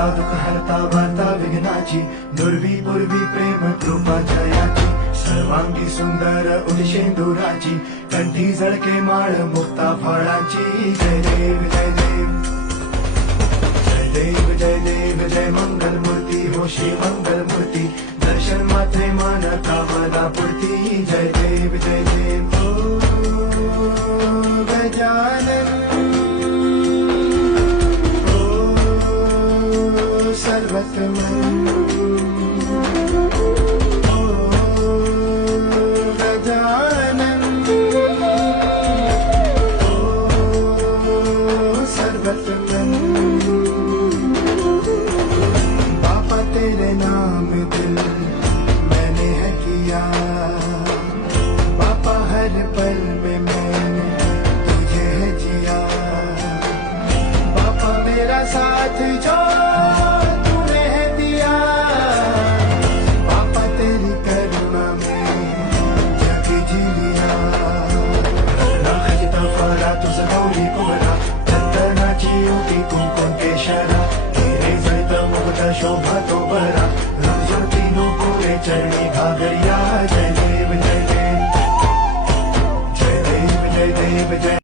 हरता दुःख हरता वार्ता विघ्नाची, दुर्वी पूर्वी प्रेम कृपा जयाची, सर्वांगी सुंदर उदिशेंदुराची, कंठी जळके माळ मुक्ता फळाची. जय देव जय देव जय देव जय देव जय मंगल मूर्ती हो श्री मंगल मूर्ती, दर्शन मात्रे मन कामना पूर्ती. जय देव जय देव ओ गजानन सर्वत्रमन ओ गजानन ओ सर्वत्रमन. बाबा तेरे नाम दिल मैंने है किया, बाबा हर पल में मैंने तुझे है जिया, बाबा मेरा साथ जो शोभा तो बरा, रोज तीनों पूरे चरणी घागरी